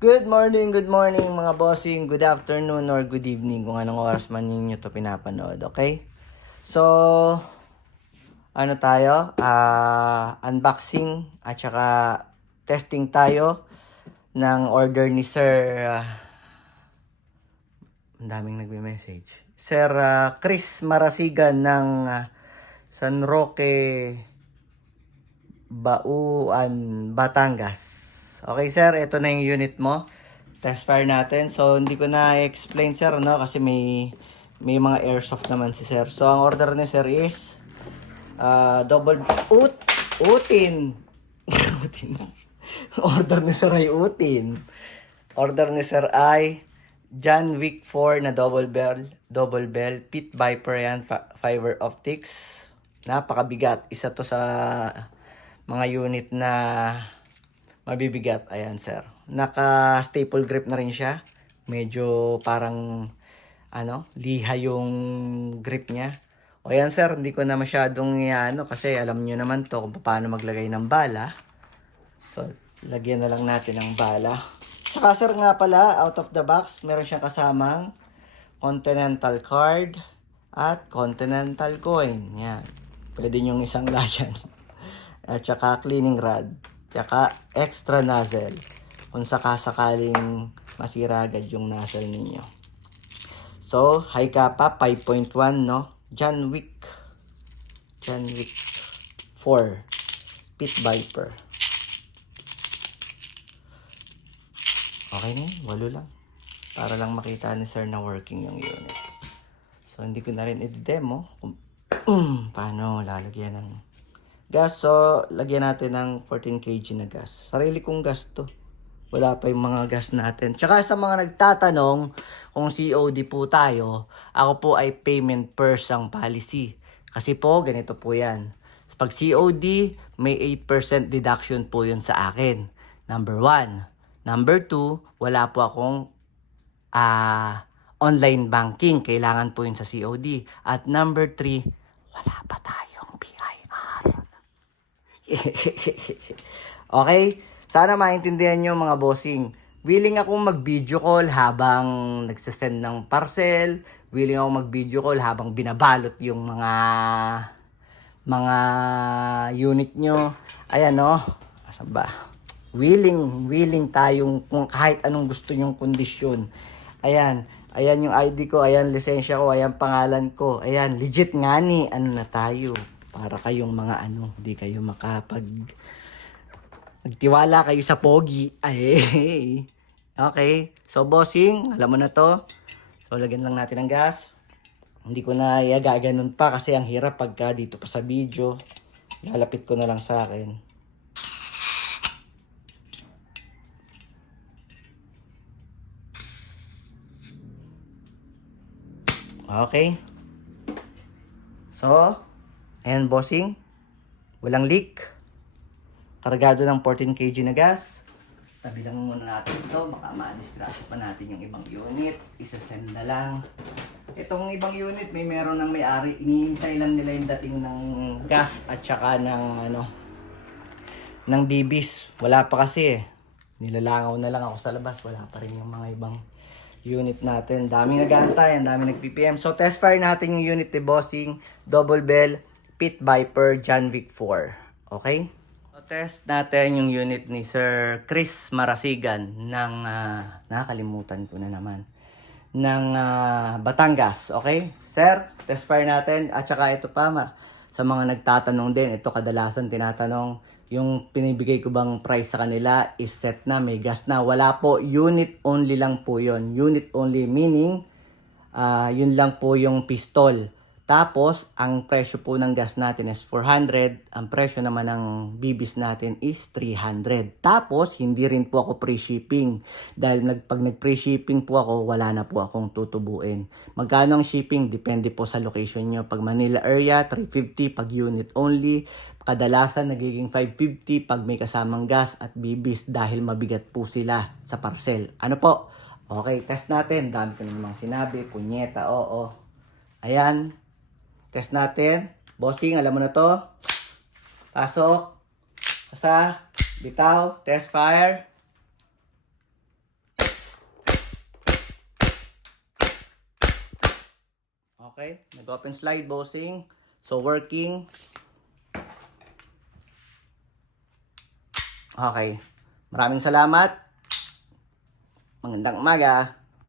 Good morning mga bossing, good afternoon or good evening kung anong oras man ninyo to pinapanood, okay? So, ano tayo? Unboxing at saka testing tayo ng order ni Sir, ang daming nagme-message. Sir Chris Marasigan ng San Roque, Bauan, Batangas. Okay sir, ito na yung unit mo. Test fire natin. So hindi ko na explain sir no kasi may mga airsoft naman si sir. So ang order ni sir is double utin. Utin. Order ni sir ay utin. Order ni sir ay John Wick 4 na double bell pit viper yan, fiber optics. Napakabigat. Isa to sa mga unit na mabibigat. Ayan sir. Naka staple grip na rin siya. Medyo parang liha yung grip niya. O yan sir, hindi ko na masyadong kasi alam niyo naman to kung paano maglagay ng bala. So, lagyan na lang natin ng bala. Saka sir nga pala, out of the box, meron siyang kasamang Continental card at Continental coin. Yan. Pwede nyong isang layan. At saka cleaning rod. Tsaka extra nozzle. Kung sakasakaling masira agad yung nozzle ninyo. So, high kappa, 5.1, no? John Wick 4. Pit Viper. Okay na yun, 8 lang. Para lang makita ni sir na working yung unit. So, hindi ko na rin i-demo kung paano lalagyan ng gas. So, lagyan natin ng 14 kg na gas. Sarili kong gas to. Wala pa yung mga gas natin. Tsaka sa mga nagtatanong kung COD po tayo, ako po ay payment per ang policy. Kasi po, ganito po yan. Pag COD, may 8% deduction po yun sa akin. Number 1. Number 2, wala po akong online banking. Kailangan po yun sa COD. At number 3, wala pa tayong BIR. Okay? Sana maintindihan nyo mga bossing. Willing akong mag-video call habang nagsasend ng parcel. Willing akong mag-video call habang binabalot yung mga unit nyo. Ayan no. Asan ba? Willing tayong kung kahit anong gusto nyong kondisyon. Ayan. Ayan yung ID ko. Ayan lisensya ko. Ayan pangalan ko. Ayan. Legit nga ni. Ano na tayo. Para kayong mga hindi kayo magtiwala kayo sa pogi. Ay. Okay. So, bossing, alam mo na to. So, lagyan lang natin ng gas. Hindi ko na gaganon pa kasi ang hirap pagka dito pa sa video. Lalapit ko na lang sa akin. Okay. So, ayan bossing. Walang leak. Kargado ng 14 kg na gas. Tabi lang muna natin ito. Baka ma-discrash pa natin yung ibang unit. Isa-send na lang. Itong ibang unit, meron ng may-ari. Iniintay lang nila yung dating ng gas at saka ng bibis. Wala pa kasi eh. Nilalangaw na lang ako sa labas. Wala pa rin yung mga ibang unit natin. Daming nag-aantay. Ang daming nag-PPM. So, test fire natin yung unit ni Bossing. Double Bell Pit Viper John Wick 4. Okay? Test natin yung unit ni Sir Chris Marasigan ng nakalimutan ko na naman ng Batangas. Okay? Sir, test fire natin at saka ito pa sa mga nagtatanong din, ito kadalasan tinatanong yung pinibigay ko bang price sa kanila is set na, may gas na. Wala po, unit only lang po yon. Unit only meaning yun lang po yung pistol. Tapos, ang presyo po ng gas natin is 400. Ang presyo naman ng bibis natin is 300. Tapos, hindi rin po ako pre-shipping. Dahil pag nag-pre-shipping po ako, wala na po akong tutubuin. Magkano ang shipping? Depende po sa location nyo. Pag Manila area, 350 pag unit only. Kadalasan, nagiging 550 pag may kasamang gas at bibis dahil mabigat po sila sa parcel. Ano po? Okay, test natin. Dami ko namang sinabi. Punyeta, oo. Ayan. Test natin. Bossing, alam mo na to. Pasok. Basta. Bitaw. Test fire. Okay, nag-open slide, bossing. So, working. Okay. Maraming salamat. Magandang umaga.